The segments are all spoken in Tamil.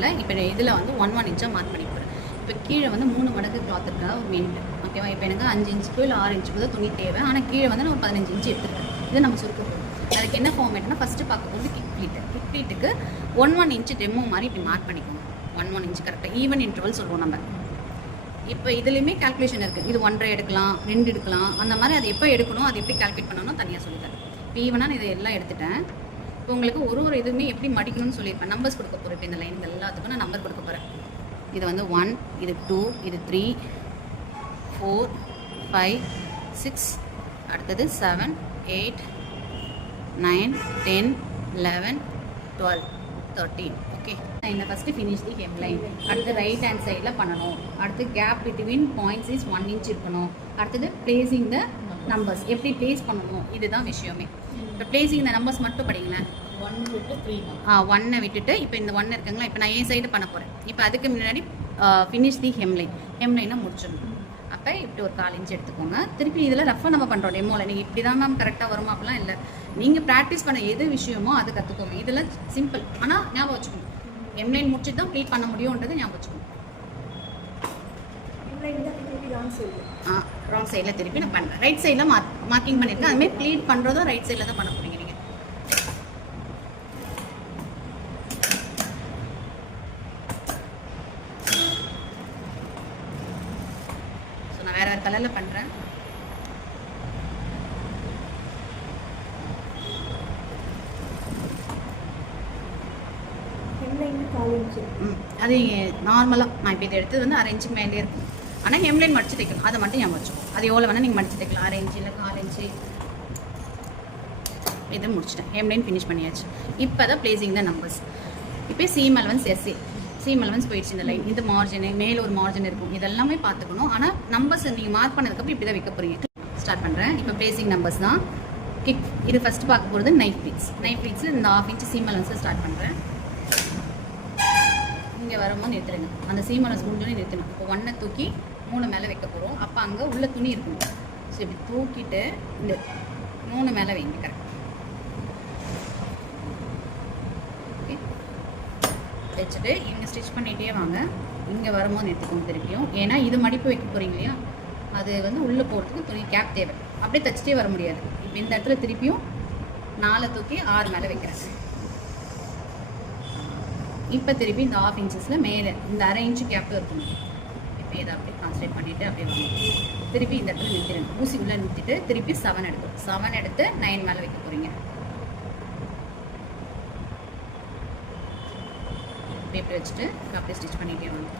ஒன்றும் இப்போ இதில் வந்து ஒன் ஒன் இன்ச்சாக மார்க் பண்ணி போகிறேன் இப்போ கீழே வந்து மூணு மடங்கு கிளாத் இருக்கா ஒரு மினிட் ஓகேவா இப்போ எனக்கு அஞ்சு இன்ச்சுக்கோ இல்லை ஆறு இன்ச்சுக்கோ தான் துணி தேவை. ஆனால் கீழே வந்து நான் ஒரு பதினஞ்சு இன்ச்சு எடுத்துருக்கேன். இது நம்ம சுருக்க போகிறோம் அதுக்கு என்ன ஃபார்மேட்னா ஃபஸ்ட்டு பார்க்கும்போது கிக் ப்ளீட்டு கிக் ப்ளீட்டுக்கு ஒன் ஒன் இன்ச்சு டெமோ மாதிரி இப்படி மார்க் பண்ணிக்கோங்க. ஒன் ஒன் இன்ச் கரெக்டாக ஈவன் இன்டர்வல் சொல்லுவோம் நம்ம. இப்போ இதுலேயுமே கால்குலேஷன் இருக்குது இது ஒன்றரை எடுக்கலாம் ரெண்டு எடுக்கலாம். அந்த மாதிரி அது எப்போ எடுக்கணும் அது எப்படி கால்குலேட் பண்ணணும் தனியாக சொல்லித்தரேன் இப்போ ஈவனாக நான் இதை எல்லாம் எடுத்துட்டேன். உங்களுக்கு ஒரு ஒரு இதுவுமே எப்படி மடிக்கணும்னு சொல்லியிருப்பேன். நம்பர்ஸ் கொடுக்க போகிறேன் இப்போ இந்த லைன் எல்லாத்துக்கும் நான் நம்பர் கொடுக்க போகிறேன் இது வந்து ஒன் இது டூ இது த்ரீ ஃபோர் ஃபைவ் சிக்ஸ் அடுத்தது seven eight nine ten eleven twelve thirteen okay இந்த first finish the hem line அடுத்து ரைட் ஹேண்ட் சைடில் பண்ணணும். அடுத்து gap between points is one inch இருக்கணும். அடுத்தது பிளேசிங் த நம்பர்ஸ் எப்படி ப்ளேஸ் பண்ணணும்? இதுதான் விஷயமே. இப்போ பிளேசிங் த நம்பர்ஸ் மட்டும் படிங்களேன். ஒன் விட்டு த்ரீ ஆ ஒன்னை விட்டுட்டு இப்போ இந்த ஒன் இருக்குங்களா? இப்போ நான் என் சைடு பண்ண போகிறேன் இப்போ அதுக்கு முன்னாடி ஃபினிஷ் தி ஹெம்லைன் ஹெம்லைனை முடிச்சிடணும். அப்போ இப்படி ஒரு கால் இன்ச் எடுத்துக்கோங்க. திருப்பி இதில் ரஃபாக நம்ம பண்ணுறோம் டெமோவில் நீங்கள் இப்படி தான் மேம் கரெக்டாக வருமா அப்படிலாம் இல்லை. நீங்கள் ப்ராக்டிஸ் பண்ண எது விஷயமோ அது கற்றுக்கோங்க இதில் சிம்பிள் ஆனால் ஞாபகம் வச்சுக்கணும். ஹெம்லைன் முடிச்சுட்டு தான் ப்ளீட் பண்ண முடியுன்றது ஞாபகம் வச்சுக்கணும். ராங் சைடில் திருப்பி நான் பண்ணுறேன் ரைட் சைடில் மார்க் மார்க்கிங் பண்ணியிருக்கேன் அதுமாதிரி ப்ளீட் பண்ணுறதும் ரைட் சைடில் தான் பண்ண போகிறீங்க நீங்கள் ஸோ நான் வேறு வேறு கலரில் பண்ணுறேன் அது நார்மலாக நான் இப்போ இதை எடுத்தது வந்து அரை இன்ச்சுக்கு மேலே இருக்கும் ஆனால் ஹெம்லைன் மடிச்சு தைக்கணும். அதை மட்டும் ஞாபகம் வச்சுக்கோ. அது எவ்வளோ வேணால் நீங்கள் மடிச்சு தைக்கலாம். அரை இன்ச்சு இல்லை கால் இன்ச்சு இதை முடிச்சிட்டேன். ஹெம்லைன் ஃபினிஷ் பண்ணியாச்சு. இப்போ தான் பிளேசிங் தான் நம்பர்ஸ் இப்போ seam allowance S A seam allowance போயிடுச்சு இந்த லைன் இது மார்ஜின் மேலே ஒரு மார்ஜின் இருக்கும். இதெல்லாமே பார்த்துக்கணும். ஆனால் நம்பர்ஸ் நீங்கள் மார்க் பண்ணதுக்கப்புறம் இப்படி தான் வைக்க போகிறீங்க ஸ்டார்ட் பண்ணுறேன் இப்போ பிளேசிங் நம்பர்ஸ் தான். கிக் இது ஃபஸ்ட்டு பார்க்க போகிறது நைஃப் ப்ளீட்ஸ் நைஃப் ப்ளீட்ஸில் இந்த ஆஃப் இன்ச்சு சீம் அலவன்ஸில் ஸ்டார்ட் பண்ணுறேன் இங்கே வரும்போது நிறுத்துறேங்க அந்த சீமலஸ் முடிஞ்சோடனே நிறுத்தணும் இப்போ ஒன்றை தூக்கி மூணு மேலே வைக்க போகிறோம் அப்போ அங்கே உள்ள துணி இருக்கும். ஸோ இப்படி தூக்கிட்டு இந்த மூணு மேலே வைங்க கரெக்ட் ஓகே. வச்சுட்டு இங்கே ஸ்டிச் பண்ணிகிட்டே வாங்க. இங்கே வரும்போது எடுத்துக்கோங்க திருப்பியும். ஏன்னா இது மடிப்பு வைக்க போகிறீங்க இல்லையா? அது வந்து உள்ளே போகிறதுக்கு துணி கேப் தேவை. அப்படியே தைச்சிட்டே வர முடியாது. இப்போ இந்த இடத்துல திருப்பியும் நாலை தூக்கி ஆறு மேலே வைக்கிறேன். இப்போ திருப்பி இந்த ஆஃப் இன்ச்சஸில் மேலே இந்த அரை இன்ச்சு கேப் இருக்கணும் இப்போ இதை அப்படியே கான்சன்ட்ரேட் பண்ணிவிட்டு அப்படியே வாங்க திருப்பி இந்த இடத்துல நிறுத்திடுங்க. ஊசி உள்ளே நிறுத்திட்டு திருப்பி செவன் எடுக்கும் செவன் எடுத்து நைன் மேலே வைக்க போகிறீங்க இப்படி இப்படி வச்சுட்டு அப்படியே ஸ்டிச் பண்ணிட்டே வாங்க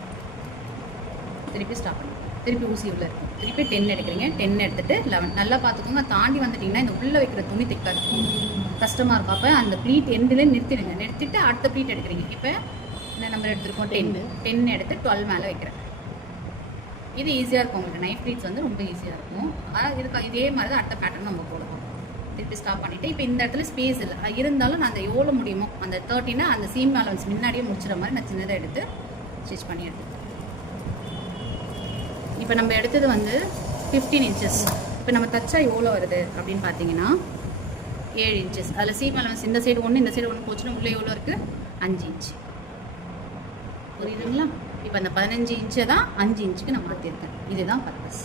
திருப்பி ஸ்டாப் பண்ணுங்க திருப்பி ஊசி உள்ள இருக்கும் திருப்பி டென் எடுக்கிறீங்க. டென் எடுத்துட்டு லெவன் நல்லா பார்த்துக்கோங்க. தாண்டி வந்துட்டீங்கன்னா இந்த உள்ளே வைக்கிற துணி திக்காது கஷ்டமாக இருக்கும். அப்போ அந்த ப்ளீட் எண்டில் நிறுத்திடுங்க. நிறுத்திட்டு அடுத்த ப்ளீட் எடுக்கிறீங்க. இப்போ இந்த நம்பர் எடுத்திருக்கோம். டென்னு டென் எடுத்து டுவெல் மேலே வைக்கிறேன். இது ஈஸியாக இருக்கும் உங்களுக்கு. நைஃப் ப்ளீட்ஸ் வந்து ரொம்ப ஈஸியாக இருக்கும். ஆனால் இதுக்கு இதே மாதிரி தான் அடுத்த பேட்டர்ன் நம்ம போடுவோம் திருப்பி ஸ்டாப் பண்ணிவிட்டு இப்போ இந்த இடத்துல ஸ்பேஸ் இல்லை. இருந்தாலும் நான் அந்த எவ்வளோ முடியுமோ அந்த தேர்ட்டினா அந்த சீம் அலவன்ஸ் முன்னாடியே முடிச்சுற மாதிரி நான் சின்னதாக எடுத்து ஸ்டிச் பண்ணி எடுத்துக்கிறேன் இப்போ நம்ம எடுத்தது வந்து ஃபிஃப்டீன் இன்ச்சஸ் இப்போ நம்ம தச்சா எவ்வளோ வருது அப்படின்னு பார்த்தீங்கன்னா ஏழு இன்ச்சஸ் அதில் சீம் அலவன்ஸ் இந்த சைடு ஒன்று இந்த சைடு ஒன்று போச்சுன்னா உள்ளே எவ்வளோ இருக்குது அஞ்சு இன்ச் புரியுதுங்களா? இப்போ அந்த பதினஞ்சு இன்ச்சை தான் அஞ்சு இன்ச்சுக்கு நான் மாற்றிருக்கேன். இதுதான் பர்பஸ்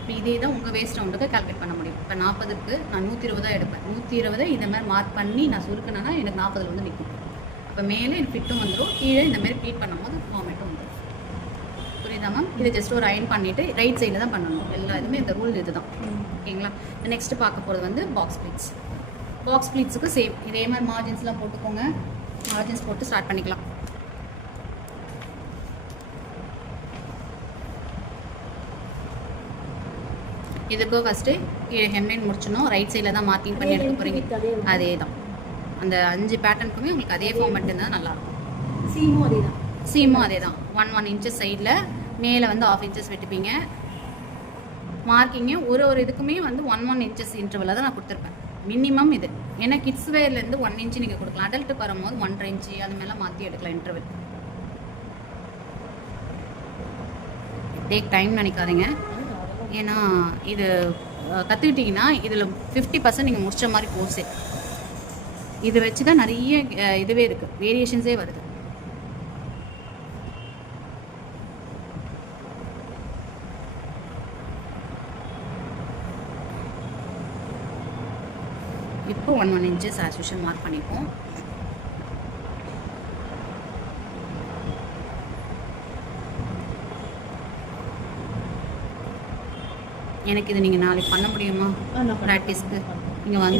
இப்போ இதே தான் உங்கள் வேஸ்ட் ரவுண்டுக்கு கால்குலேட் பண்ண முடியும். இப்போ நாற்பதுக்கு நான் நூற்றி இருபதாக எடுப்பேன். நூற்றி இருபதை இந்த மாதிரி மார்க் பண்ணி நான் சுருக்கினேன்னா எனக்கு நாற்பதில் வந்து நிற்கும். அப்போ மேலே எனக்கு ஃபிட்டும் வந்துடும் கீழே இந்த மாதிரி ப்ளீட் பண்ணும்போது ஃபார்மேட்டும் வந்துடும் புரியுதா மேம் இதை ஜஸ்ட் ஒரு அயன் பண்ணிவிட்டு ரைட் சைடில் தான் பண்ணணும். எல்லா இதுவுமே இந்த ரூல் இதுதான் ஓகேங்களா நெக்ஸ்ட் பார்க்க போகிறது வந்து பாக்ஸ் ப்ளீட்ஸ் பாக்ஸ் ப்ளீட்ஸுக்கு சேம் இதே மாதிரி மார்ஜின்ஸ்லாம் போட்டுக்கோங்க. மார்ஜின்ஸ் போட்டு ஸ்டார்ட் பண்ணிக்கலாம். இதுக்கு ஃபஸ்ட்டு ஹெம்லைன் முடிச்சணும் ரைட் சைடில் தான் மார்க்கிங் பண்ணி எடுக்க போகிறீங்க அதே தான் அந்த அஞ்சு பேட்டர்னுக்குமே உங்களுக்கு அதே ஃபார்மெட் இருந்தால் நல்லாயிருக்கும். சீமும் அதே தான் சீமும் அதே தான் ஒன் ஒன் இன்ச்சஸ் சைடில் மேலே வந்து ஆஃப் இன்ச்சஸ் விட்டுப்பீங்க. மார்க்கிங்கு ஒரு ஒரு இதுக்குமே வந்து ஒன் ஒன் இன்ச்சஸ் இன்டர்வலில் தான் நான் கொடுத்துருப்பேன். மினிமம் இது. ஏன்னா கிட்ஸ் வேர்லேருந்து ஒன் இன்ச்சு நீங்கள் கொடுக்கலாம். அடல்ட்டுக்கு வரும்போது ஒன்றரை இன்ச்சு அது மாதிரிலாம் மாற்றி எடுக்கலாம் இன்டர்வல் டேக் டைம் நினைக்காதீங்க. ஏன்னா இது கற்றுக்கிட்டிங்கன்னா இதில் ஃபிஃப்டி பர்சன்ட் நீங்கள் முடிச்ச மாதிரி கோர்ஸே இது வச்சு தான் நிறைய இதுவே இருக்குது வேரியேஷன்ஸே வருது. இப்போ one one inches as usual mark பண்ணிப்போம். எனக்கு இது நீங்கள் நாளைக்கு பண்ண முடியுமா? ப்ராக்டிஸ்க்கு நீங்கள் வந்து.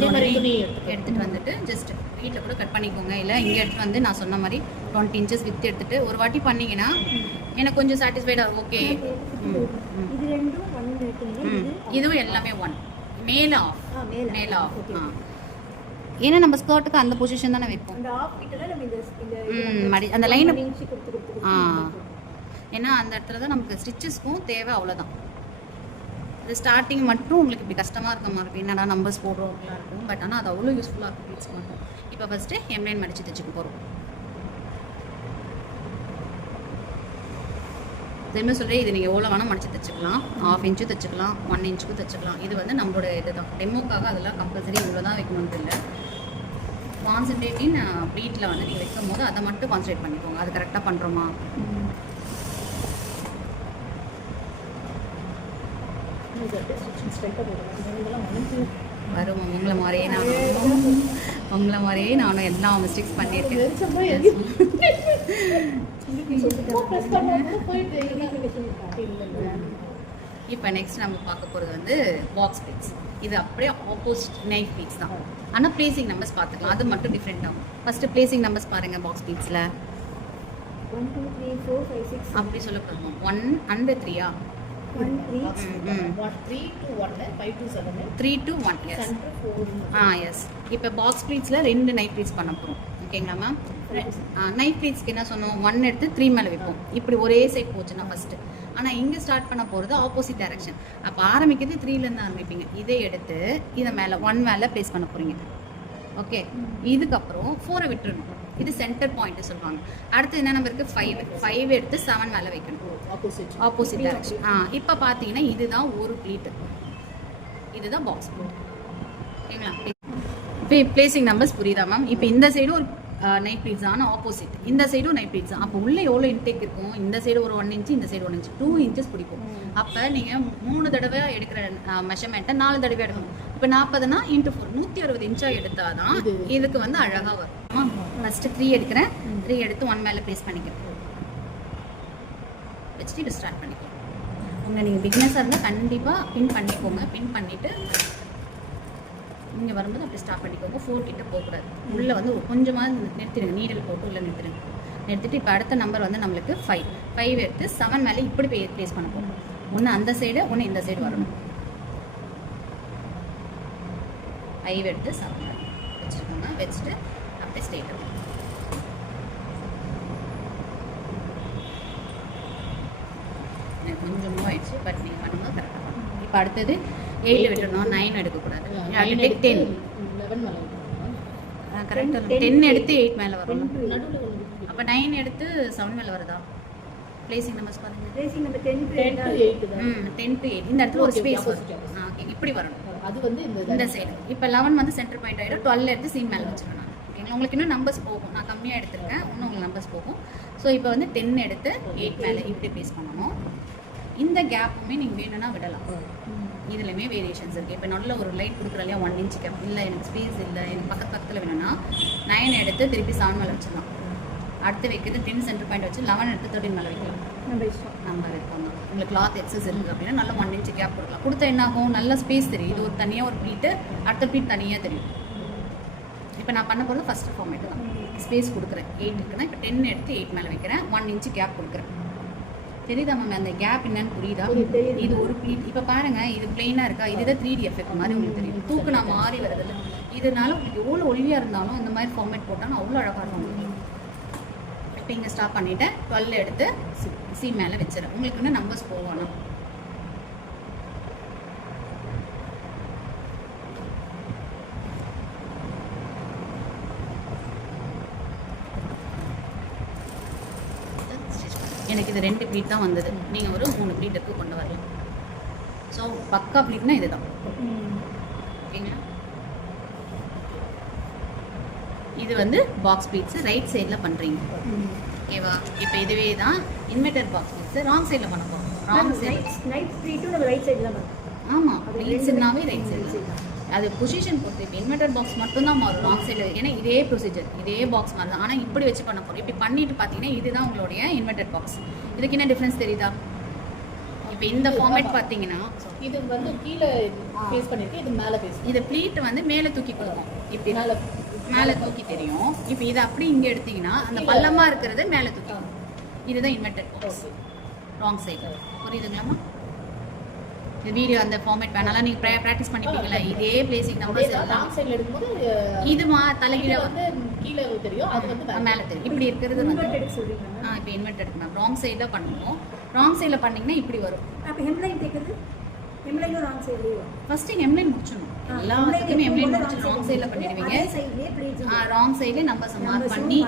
எடுத்துகிட்டு வந்துட்டு ஜஸ்ட் வீட்டில் கூட கட் பண்ணிக்கோங்க. இல்லை இங்கே எடுத்துகிட்டு வந்து நான் சொன்ன மாதிரி டுவெண்ட்டி இன்ச்சஸ் வித் எடுத்துட்டு ஒரு வாட்டி பண்ணீங்கன்னா எனக்கு கொஞ்சம் சாட்டிஸ்ஃபைடாக ஓகே இதுவும் எல்லாமே ஒன் மேல ஆஃப் மேல ஆஃப் ஆ. ஏன்னா நம்ம ஸ்கர்ட்டுக்கு அந்த பொசிஷன் தானே வைப்போம். அந்த கொடுத்து ஆ. ஏன்னா அந்த இடத்துல தான் நமக்கு ஸ்டிச்சஸ்க்கும் தேவை அவ்வளோதான் இது ஸ்டார்டிங் மட்டும் உங்களுக்கு இப்படி கஷ்டமாக இருக்க மாதிரி இருக்கும். என்னடா நம்பர்ஸ் போடுறோம் அப்படிலாம் இருக்கும். பட் ஆனால் அது அவ்வளோ யூஸ்ஃபுல்லாக இருக்கும். கிட்ஸ் மட்டும் இப்போ ஃபஸ்ட்டு எம்லைன் மடித்து தைச்சுக்க போகிறோம் திரும்ப சொல்கிறேன் இது நீங்கள் எவ்வளோ வேணால் மடித்து தச்சுக்கலாம். ஆஃப் இன்ச்சு தச்சுக்கலாம். ஒன் இன்ச்சுக்கும் தைச்சிக்கலாம். இது வந்து நம்மளோட இதுதான். டெமோக்காக அதெல்லாம் கம்பல்சரி இவ்வளோ தான் வைக்கணும்னு இல்லை. கான்சன்ட்ரேட்டின் ப்ளீட்டில் வந்து நீங்கள் வைக்கும் போது அதை மட்டும் கான்சன்ட்ரேட் பண்ணிக்கோங்க. அது கரெக்டாக பண்ணுறோமா இது அப்படியே ஸ்டிச்சிங் ஸ்ட்ரைட்டாக போடலாம் இதெல்லாம் வந்து வரும் உங்களை மாதிரியே நானும். உங்களை மாதிரியே நானும் எல்லா மிஸ்டேக்ஸ் பண்ணியிருக்கேன். இப்போ நெக்ஸ்ட் நம்ம பார்க்க போகிறது வந்து பாக்ஸ் பீட்ஸ் இது அப்படியே ஆப்போசிட் நைஃப் பீட்ஸ் தான். ஆனால் பிளேசிங் நம்பர்ஸ் பார்த்துக்கலாம். அது மட்டும் டிஃப்ரெண்ட் ஆகும். ஃபஸ்ட்டு பிளேசிங் நம்பர்ஸ் பாருங்கள் box பீட்ஸில் one two three four five six அப்படி சொல்லப்படுவோம் one and த்ரீயா three two one S ah S இப்போ பாக்ஸ் ப்ளீட்ஸில் ரெண்டு நைட் ப்ளீட்ஸ் பண்ண போகிறோம் ஓகேங்களா மேம் நைட் ப்ளீட்ஸ்க்கு என்ன சொன்னோம்? ஒன் எடுத்து த்ரீ மேலே வைப்போம். இப்படி ஒரே சைட் போச்சுன்னா ஃபஸ்ட்டு ஆனால் இங்கே ஸ்டார்ட் பண்ண போகிறது ஆப்போசிட் டைரக்ஷன் அப்போ ஆரம்பிக்கிறது த்ரீலேருந்து ஆரம்பிப்பீங்க. இதை எடுத்து இதை மேலே ஒன் மேலே ப்ளேஸ் பண்ண போகிறீங்க ஓகே? இதுக்கப்புறம் ஃபோரை விட்டுறணும். இது சென்டர் பாயிண்ட் சொல்லுவாங்க. அடுத்து என்ன நம்பர் இருக்குது ஃபைவ் ஃபைவ் எடுத்து செவன் மேலே வைக்கணும். ஆப்போசிட் ஆப்போசிட் டைரக்ஷன் ஆ இப்போ பார்த்தீங்கன்னா இதுதான் ஒரு ப்ளீட் இதுதான் பாக்ஸ் ப்ளீட் ஓகேங்களா இப்போ பிளேசிங் நம்பர்ஸ் புரியுதா மேம் இப்போ இந்த சைடு ஒரு நைட் ப்ளீட்ஸ் ஆனால் ஆப்போசிட் இந்த சைடும் நைட் ப்ளீட்ஸ் தான் அப்போ உள்ள எவ்வளோ இன்டேக் இருக்கும்? இந்த சைடு ஒரு ஒன் இன்ச் இந்த side one inch two inches பிடிக்கும். அப்போ நீங்கள் மூணு தடவை எடுக்கிற மெஷர்மெண்ட்டை நாலு தடவை எடுக்கணும். இப்போ நாற்பதுனா இன்ட்டு ஃபோர் நூற்றி அறுபது இன்ச்சாக எடுத்தால் தான் இது- இதுக்கு வந்து அழகாக வரும். ஃபஸ்ட்டு த்ரீ எடுக்கிறேன். த்ரீ எடுத்து ஒன் மேலே ப்ளேஸ் பண்ணிக்கிறேன். வச்சுட்டு இப்போ ஸ்டார்ட் பண்ணிக்கலாம். உங்கள் நீங்கள் பிக்னஸாக இருந்தால் கண்டிப்பாக பின் பண்ணிக்கோங்க. பின் பண்ணிவிட்டு இங்கே வரும்போது அப்படி ஸ்டாப் பண்ணிக்கோங்க. ஃபோர் கிட்ட போகக்கூடாது. உள்ளே வந்து கொஞ்சமாக நிறுத்திடுங்க. நீடல் போட்டு உள்ளே நிறுத்திடுங்க. நிறுத்திட்டு இப்போ அடுத்த நம்பர் வந்து நம்மளுக்கு ஃபைவ் ஃபைவ் எடுத்து செவன் மேலே இப்படி ப்ளேஸ் பண்ண போகிறோம் ஒன்று அந்த சைடு ஒன்று இந்த சைடு வரணும். ஃபைவ் எடுத்து செவன் மேலே வச்சுருக்கோங்க வச்சுட்டு அப்படியே ஸ்ட்ரெயிட்டாக எனக்கு கொஞ்சம் மூவ் ஆயிடுச்சு பட் நீங்கள் பண்ணும்போது கரெக்டாக பண்ணுங்க. இப்போ அடுத்தது எயிட் விட்டுறணும் நைன் எடுக்கக்கூடாது. டேக் டென் கரெக்டாக டென் எடுத்து எயிட் மேலே ஒன்று அப்போ நைன் எடுத்து செவன் மேலே வருதா? பிளேசிங் நம்பர்ஸ் பாருங்க. ரேசிங் நம்ம டென் டு எயிட் ம் டென் டு எயிட் இந்த இடத்துல ஒரு ஸ்பேஸ் வரும். இப்படி வரணும். அது வந்து இந்த சைடு இப்போ லெவன் வந்து சென்டர் பாயிண்ட் ஆகிடும் டுவெல் எடுத்து சீன் மேலே வச்சுருவேன் ஓகேங்களா உங்களுக்கு இன்னும் நம்பர்ஸ் போகும். நான் கம்மியாக எடுத்திருக்கேன். இன்னும் உங்களுக்கு நம்பர்ஸ் போகும். ஸோ இப்போ வந்து டென் எடுத்து எயிட் மேலே இப்படி ப்ளேஸ் பண்ணணும். இந்த கேப்புமே நீங்கள் வேணும்னா விடலாம். இதுலையுமே வேரியேஷன்ஸ் இருக்குது இப்போ நல்ல ஒரு லைட் கொடுக்குற இல்லையா? ஒன் இன்ச் கேப் இல்லை எனக்கு ஸ்பேஸ் இல்லை. எனக்கு பக்கத்து பக்கத்தில் வேணும்னா நைன் எடுத்து திருப்பி செவன் மேலே வச்சிடலாம். அடுத்து வைக்கிறது டென் சென்டர் பாயிண்ட் வச்சு லெவன் எடுத்து தேர்ட்டின் மேலே வைக்கலாம். நம்ம இஷ்டம். நம்ம உங்களுக்கு கிளாத் எக்ஸஸ் இருக்குது அப்படின்னா நல்ல ஒன் இன்ச் கேப் கொடுக்கலாம். கொடுத்தா என்ன ஆகும் நல்ல ஸ்பேஸ் தெரியும். இது ஒரு தனியாக ஒரு ப்ளீட்டு அடுத்த ப்ளீட் தனியாக தெரியும். இப்போ நான் பண்ண போகிறது ஃபஸ்ட் ஃபார்மேட் தான். ஸ்பேஸ் கொடுக்குறேன். எயிட் இருக்குன்னா இப்போ டென் எடுத்து எயிட் மேலே வைக்கிறேன். ஒன் இன்ச்சு கேப் கொடுக்குறேன். தெரியுதா மேம் அந்த கேப் என்னன்னு புரியுதா. இது ஒரு ப்ளீட் இப்போ பாருங்க இது பிளெயினாக இருக்கா? இதுதான் த்ரீ டி எஃபெக்ட் மாதிரி உங்களுக்கு தெரியும். தூக்கு நான் மாறி வருதில்ல இதனால உங்களுக்கு எவ்வளோ ஒளியாக இருந்தாலும் இந்த மாதிரி ஃபார்மேட் போட்டால் அவ்வளோ அழகாக இருக்கும். இப்போ இங்கே ஸ்டாப் பண்ணிவிட்டேன் டுவெல் எடுத்து சி மேலே வச்சிடறேன் உங்களுக்கு இன்னும் நம்பர்ஸ் போகணும். எனக்கு இது ரெண்டு ப்ளீட் தான் வந்தது. நீங்கள் ஒரு மூணு ப்ளீட்டுக்கு கொண்டு வரலாம். ஸோ பக்கா ப்ளீட்னா இதுதான். ஓகேங்களா? இது வந்து பாக்ஸ் ப்ளீட்ஸ் ரைட் சைடில் பண்ணுறீங்க ஓகேவா? இப்போ இதுவே தான் இன்வெர்டர் பாக்ஸ் ப்ளீட்ஸ் ராங் சைடில் பண்ண போகிறோம் ராங் சைடு நம்ம ரைட் சைடு தான் பண்ணுவோம் ஆமாம் அது ப்ளீட்ஸ்னாவே ரைட் சைடில். அது பொசிஷன் பொறுத்து இப்போ இன்வெர்டர் பாக்ஸ் மட்டும்தான் மாறும் ராங் சைடில் ஏன்னா இதே ப்ரொசீஜர் இதே பாக்ஸ் மாதிரி தான். ஆனால் இப்படி வச்சு பண்ண போகிறோம் இப்படி பண்ணிட்டு பார்த்தீங்கன்னா இதுதான் உங்களுடைய இன்வெர்டர் பாக்ஸ் இதுக்கு என்ன டிஃப்ரென்ஸ் தெரியுதா? இப்போ இந்த ஃபார்மேட் பார்த்தீங்கன்னா இது வந்து கீழே ஃபேஸ் பண்ணிருக்கு இது மேலே ஃபேஸ் இது ப்ளீட் வந்து மேலே தூக்கி கொடுக்கும். இப்படி மேலே மேலே தூக்கி தெரியும். இப்போ இதை அப்படி இங்கே எடுத்தீங்கன்னா அந்த பள்ளமாக இருக்கிறது மேலே தூக்கி இதுதான் இன்வெர்டர் பாக்ஸ் ராங் சைடு புரியுதுங்களாம்மா? இந்த வீடியோ அந்த ஃபார்மேட் வேணாலும் நீங்கள் ப்ராக்டிஸ் பண்ணிப்பீங்களா இதே பிளேசிங் நம்பர்ஸ் ராங் சைடில் எடுக்கும்போது இது மா தலைகீழ வந்து கீழே தெரியும். அது வந்து மேலே தெரியும். இப்படி இருக்கிறது வந்து இன்வெர்டட் சொல்றீங்க ஆ இப்போ இன்வெர்ட் எடுக்கணும் ராங் சைடில் பண்ணுவோம். ராங் சைடில் பண்ணீங்கன்னா இப்படி வரும். அப்போ ஹெம்லைன் தேக்கிறது ஹெம்லைனும் ராங் சைட்லேயும் ஃபஸ்ட்டு எம்லைன் முடிச்சிடணும். எல்லாத்துக்குமே எம்லைன் முடிச்சு ராங் சைடில் பண்ணிடுவீங்க. ராங் சைடில் நம்பர்ஸ் மார்க் பண்ணி.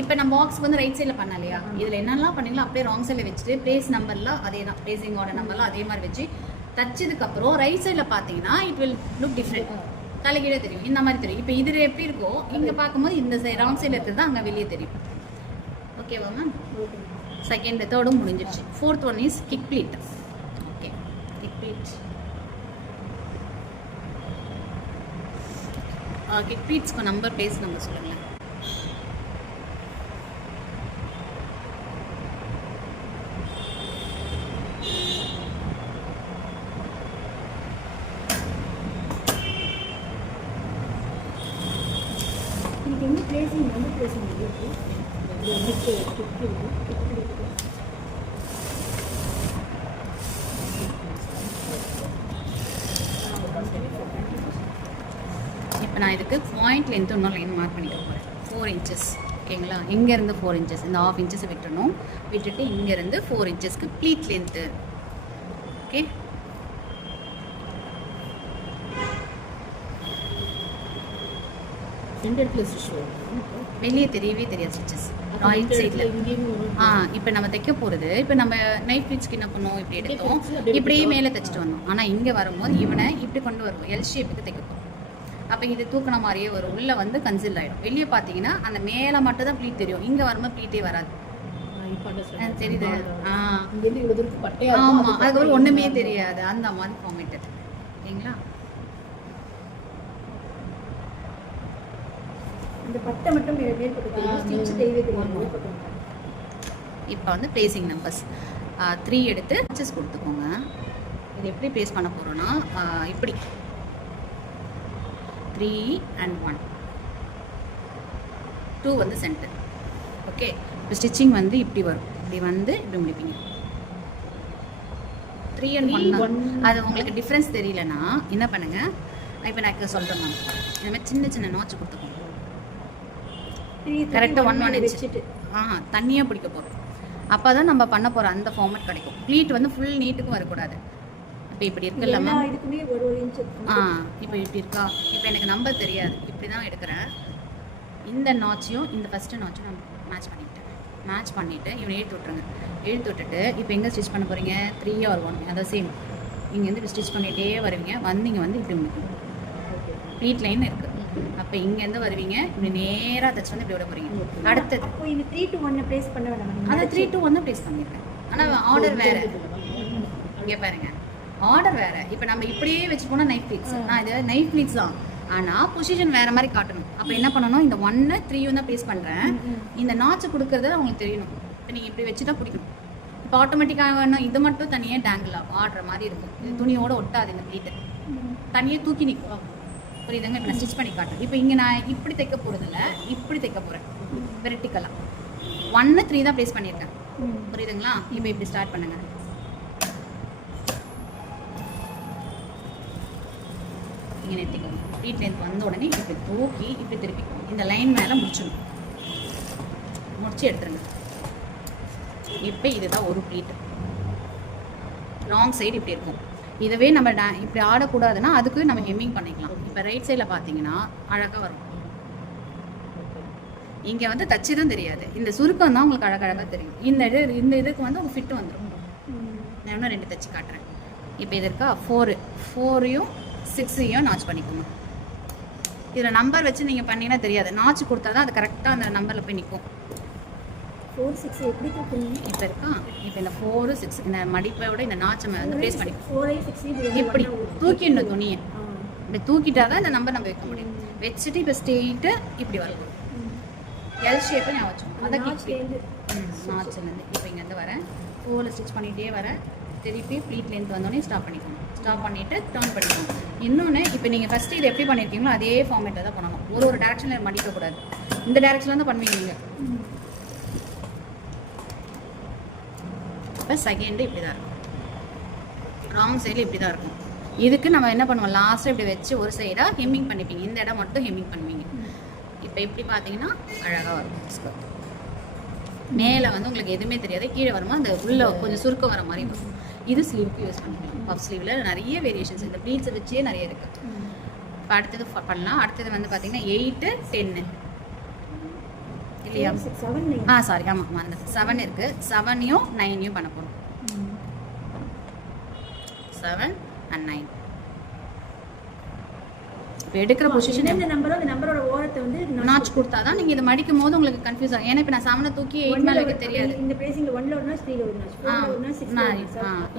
இப்போ நம்ம பாக்ஸ் வந்து ரைட் சைடில் பண்ண இல்லையா இதில் என்னெல்லாம் பண்ணீங்களோ அப்படியே ராங் சைடில் வச்சுட்டு பிளேஸ் நம்பர்லாம் அதே தான். பிளேசிங்கோட நம்பர்லாம் அதே மாதிரி வச்சு தச்சதுக்கப்புறம் ரைட் சைடில் பார்த்தீங்கன்னா இட் வில் லுக் டிஃப்ரெண்ட் தலைகீழே தெரியும். இந்த மாதிரி தெரியும். இப்போ இது எப்படி இருக்கோ இங்கே பார்க்கும்போது இந்த சைடு ராங் சைடில் இருக்கிறது அங்கே வெளியே தெரியும். ஓகேவா மேம் செகண்ட் தேர்டும் முடிஞ்சிருச்சு. Fourth one is kick pleat kick pleat kick number place number சொல்லுங்களேன். இதுக்கு என்ன பிளேசிங் வந்து பிளேசிங் இருக்கு. இதுக்கு பாயிண்ட் லென்த் இன்னும் லைன் மார்க் பண்ணிக்க போகிறேன் ஃபோர் இன்ச்சஸ் ஓகேங்களா இங்கேருந்து ஃபோர் இன்ச்சஸ் இந்த ஆஃப் இன்ச்சஸ் விட்டுறணும். விட்டுட்டு இங்கேருந்து ஃபோர் இன்ச்சஸ்க்கு ப்ளீட் லென்த்து ஓகே வெளியே தெரியவே தெரியாது ஸ்டிச்சஸ் ரைட் சைடில் ஆ இப்போ நம்ம தைக்க போகிறது இப்போ நம்ம நைஃப் ப்ளீட்ஸ்க்கு என்ன பண்ணோம் இப்படி எடுத்தோம். இப்படியே மேலே தைச்சிட்டு வந்தோம் ஆனால் இங்கே வரும்போது இவனை இப்படி கொண்டு வருவோம் எல் ஷேப்புக்கு தைக்க போகிறோம் அப்போ இது தூக்கின மாதிரியே வரும். உள்ளே வந்து கன்சில் ஆகிடும் வெளியே பார்த்தீங்கன்னா அந்த மேலே மட்டும் தான் ப்ளீட் தெரியும். இங்கே வரும்போது ப்ளீட்டே வராது. ஆ, தெரியுது. ஆ. ஆமாம் அதுக்கப்புறம் ஒன்றுமே அந்த மாதிரி ஃபார்மேட்டட் ஓகேங்களா அந்த பட்டை மட்டும். இப்போ வந்து பிளேசிங் நம்பர்ஸ் த்ரீ எடுத்து ஸ்டிச்சஸ் கொடுத்துக்கோங்க. இது எப்படி ப்ளேஸ் பண்ண போகிறோன்னா இப்படி. த்ரீ அண்ட் ஒன் டூ வந்து சென்டர் ஓகே இப்போ ஸ்டிச்சிங் வந்து இப்படி வரும். இப்படி வந்து இப்படி முடிப்பீங்க. Three and one. அது உங்களுக்கு டிஃப்ரென்ஸ் தெரியலனா என்ன பண்ணுங்க? இப்போ நான் சொல்கிறேன் மேம் இந்த மாதிரி சின்ன சின்ன நோட்ஸ் கொடுத்துக்கோங்க. கரெக்டாக ஒன் ஒன் வச்சுட்டு. ஆ தண்ணியாக பிடிக்க போகிறோம் அப்போ தான் நம்ம பண்ண போகிற அந்த ஃபார்மேட் கிடைக்கும். ப்ளீட் வந்து ஃபுல் நீட்டுக்கும் வரக்கூடாது. இப்போ இப்படி இருக்குல்ல மேம் ஆ இப்போ இப்படி இருக்கா? இப்போ எனக்கு நம்பர் தெரியாது. இப்படி தான் எடுக்கிறேன். இந்த நாட்சையும் இந்த ஃபஸ்ட்டு நாட்சையும் நான் மேட்ச் பண்ணிட்டேன் மேட்ச் பண்ணிவிட்டு இவனை இழுத்து விட்ருங்க இழுத்து விட்டுட்டு இப்போ எங்கே ஸ்டிச் பண்ண போகிறீங்க த்ரீ ஆர் ஒன் அதான் சேம் இங்கேருந்து ஸ்டிச் பண்ணிகிட்டே வருவீங்க. வந்தீங்க வந்து இப்படி முடிக்கணும் ப்ளீட் லைன் இருக்குது அப்போ இங்கேருந்து வருவீங்க. இப்படி நேராக தச்சு வந்து இப்படி விட போகிறீங்க அடுத்தது. அப்போ த்ரீ டு ஒன்னை ப்ளேஸ் பண்ண வேண்டாம் அந்த த்ரீ டூ ஒன்று ப்ளேஸ் பண்ணியிருக்கேன் ஆனால் ஆர்டர் வேறு. இங்கே பாருங்க. ஆர்டர் வேற. இப்போ நம்ம இப்படியே வச்சு போனால் நைஃப் ப்ளீட்ஸ் நான் இது நைஃப் ப்ளீட்ஸ் தான். ஆனால் பொசிஷன் வேற மாதிரி காட்டணும். அப்போ என்ன பண்ணணும்? இந்த ஒன்று த்ரீயும் தான் ப்ளேஸ் பண்ணுறேன் இந்த நாச்சு கொடுக்கறது அவங்களுக்கு தெரியணும். இப்போ நீங்கள் இப்படி வச்சுட்டா பிடிக்கணும். இப்போ ஆட்டோமேட்டிக்காக வேணும். இது மட்டும் தனியாக டேங்கிள் ஆடுற மாதிரி இருக்கும். இது துணியோட ஒட்டாது இந்த ப்ளீட்டு தனியாக தூக்கி நிற்கும் புரியுதுங்க? இப்போ நான் ஸ்டிச் பண்ணி காட்டுறேன். இப்போ இங்கே நான் இப்படி தைக்க போகிறதில்ல இப்படி தைக்க போகிறேன் வெரைட்டிக்கலாக ஒன்று த்ரீ தான் ப்ளேஸ் பண்ணியிருக்கேன். புரியுதுங்களா? இப்போ இப்படி ஸ்டார்ட் பண்ணுங்க. இங்கே நிறுத்திக்கோங்க. ப்ளீட் லென்த் வந்த உடனே இப்படி தூக்கி இப்படி திருப்பிக்கணும் இந்த லைன் மேலே முடிச்சிடணும். முடிச்சு எடுத்துருங்க. இப்போ இதுதான் ஒரு ப்ளீட் ராங் சைடு இப்படி இருக்கும். இதவே நம்ம டே இப்படி ஆடக்கூடாதுன்னா அதுக்கு நம்ம ஹெம்மிங் பண்ணிக்கலாம். இப்போ ரைட் சைடில் பார்த்தீங்கன்னா அழகாக வரும். இங்கே வந்து தச்சதும் தெரியாது. இந்த சுருக்கம் தான் உங்களுக்கு அழகழகாக தெரியும். இந்த இது இந்த இதுக்கு வந்து உங்கள் ஃபிட் வந்துடும் நான் இன்னும் ரெண்டு தச்சு காட்டுறேன். இப்போ இது இருக்கா? ஃபோரு ஃபோரையும் சிக்ஸையும் நாச் பண்ணிக்கோங்க. இதில் நம்பர் வச்சு நீங்கள் பண்ணீங்கன்னா தெரியாது. நாச் கொடுத்தா தான் அது கரெக்டாக அந்த நம்பரில் போய் நிற்கும் ஃபோர் சிக்ஸ் எப்படி தூக்குறீங்க இப்போ இருக்கா? இப்போ இந்த ஃபோரு சிக்ஸ் இந்த மடிப்பை விட இந்த நாச்சை வந்து ப்ளேஸ் பண்ணி இப்படி தூக்கிடணும் துணியை. இப்படி தூக்கிட்டா தான் இந்த நம்பர் நம்ம வைக்க முடியும். வச்சுட்டு இப்போ ஸ்ட்ரெயிட்டு இப்படி வரலாம் எல் ஷேப்பு நான் வச்சோம் நாச்சுலேருந்து நாச்சிலேருந்து இப்போ இங்கேருந்து வரேன். ஃபோரில் ஸ்டிச் பண்ணிகிட்டே வரேன். திருப்பி ப்ளீட் லென்த் வந்தோடனே ஸ்டாப் பண்ணிக்கணும் ஸ்டாப் பண்ணிவிட்டு டர்ன் பண்ணிக்கணும் இன்னொன்று இப்போ நீங்கள் ஃபஸ்ட்டு இது எப்படி பண்ணியிருக்கீங்களோ அதே ஃபார்மேட்டில் தான் பண்ணணும். ஒரு ஒரு டேரக்ஷனில் மடிக்கக்கூடாது இந்த டேரக்ஷனில் தான் பண்ணுவீங்க நீங்கள் இப்போ செகண்டு இப்படி தான் இருக்கும். ராங் சைடில் இப்படி தான் இருக்கும். இதுக்கு நம்ம என்ன பண்ணுவோம்? லாஸ்ட்டாக இப்படி வச்சு ஒரு சைடாக ஹெம்மிங் பண்ணிப்பீங்க. இந்த இடம் மட்டும் ஹெம்மிங் பண்ணுவீங்க. இப்போ இப்படி பார்த்தீங்கன்னா அழகாக வரும். ஸ்கர்ட் மேலே வந்து உங்களுக்கு எதுவுமே தெரியாது. கீழே வருமா? அந்த உள்ள கொஞ்சம் சுருக்கம் வர மாதிரி வரும் இது ஸ்லீவுக்கு யூஸ் பண்ணிக்கலாம் பஃப் ஸ்லீவில் நிறைய வேரியேஷன்ஸ் இந்த ப்ளீட்ஸை வச்சே நிறைய இருக்குது இப்போ அடுத்தது பண்ணலாம். அடுத்தது வந்து பார்த்தீங்கன்னா எயிட்டு டென்னு இல்லையா? ஆ சாரி ஆமாம் மறந்து செவன் இருக்குது செவனையும் நைனையும் பண்ண போகிறோம் செவன் அண்ட் நைன் இப்போ எடுக்கிற பொசிஷன் எந்த நம்பரோ அந்த நம்பரோட ஓரத்தை வந்து நாச் கொடுத்தா தான் நீங்கள் இதை மடிக்கும் போது உங்களுக்கு கன்ஃபியூஸ் ஆகும். ஏன்னா இப்போ நான் செவனை தூக்கி எயிட் மேலே வைக்க தெரியாது. இந்த பிளேசிங்ல ஒன்ல ஒரு நாள் த்ரீல ஒரு நாள்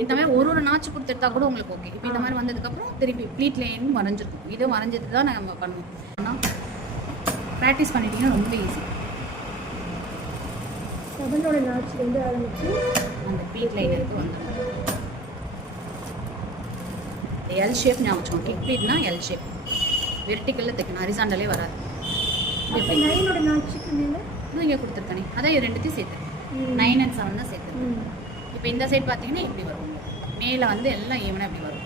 இந்த மாதிரி ஒரு ஒரு நாச்சு கொடுத்துட்டா கூட உங்களுக்கு ஓகே இப்போ இந்த மாதிரி வந்ததுக்கப்புறம் திருப்பி ப்ளீட் லைன் வரைஞ்சிருக்கும். இது வரைஞ்சது தான் நம்ம பண்ணுவோம். ஆனால் ப்ராக்டிஸ் பண்ணிட்டீங்கன்னா ரொம்ப ஈஸி செவனோட நாச்சுல இருந்து ஆரம்பிச்சு அந்த ப்ளீட் லைனுக்கு வந்துடும் எல் ஷேப் ஞாபகம் வச்சுக்கோங்க. கிக் ப்ளீட்னா எல் ஷேப் வெர்டிக்கலில் தைக்கணும். ஹரிசாண்டலே வராது. இது இங்கே கொடுத்துருக்கேனே. அதான் ரெண்டுத்தையும் சேர்த்து நைன் அண்ட் செவன் தான் சேர்த்து. இப்போ இந்த சைடு பார்த்தீங்கன்னா இப்படி வரும். மேலே வந்து எல்லாம் ஈவனாக இப்படி வரும்.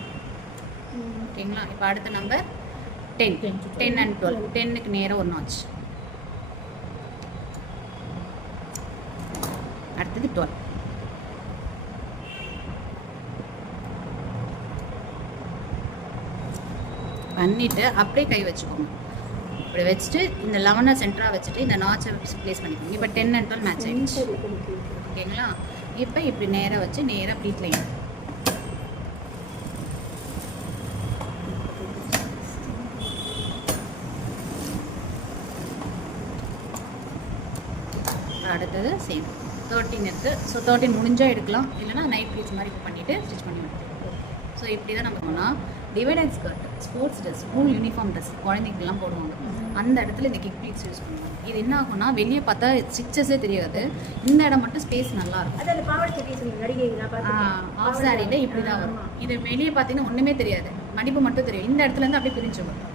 ஓகேங்களா? இப்போ அடுத்த number ten ten and twelve டென்னுக்கு நேராக ஒரு நாச் அடுத்தது டுவெல் பண்ணிட்டு அப்படியே கை வச்சுக்கோங்க. இப்படி வச்சுட்டு இந்த லெவனை சென்டராக வச்சுட்டு இந்த நாச்சை ப்ளேஸ் பண்ணிக்கோங்க. இப்போ டென் அண்ட் டுவெல் மேட்ச் சரி. ஓகேங்களா இப்போ இப்படி நேராக வச்சு நேராக ப்ளீட் லைன் அடுத்தது சேம் தேர்ட்டின் இருக்குது ஸோ தேர்ட்டின் முடிஞ்சால் எடுக்கலாம். இல்லைனா நைட் ப்ளீட்ஸ் மாதிரி பண்ணிவிட்டு ஸ்டிச் பண்ணி விட்டுருவோம் ஸோ இப்படி தான் நம்ம பண்ணால் divided skirt sports dress school uniform dress குழந்தைங்கலாம் போடுவாங்க. அந்த இடத்துல இந்த கிக் ப்ளீட்ஸ் யூஸ் பண்ணுவாங்க. இது என்ன ஆகும்னா வெளியே பார்த்தா ஸ்டிச்சஸே தெரியாது. இந்த இடம் மட்டும் ஸ்பேஸ் நல்லா இருக்கும். ஆஃப் சாரியில் இப்படி தான் வரும். இது வெளியே பார்த்தீங்கன்னா ஒன்றுமே தெரியாது. மடிப்பு மட்டும் தெரியும். இந்த இடத்துல இருந்து அப்படியே பிரிஞ்சு வரும்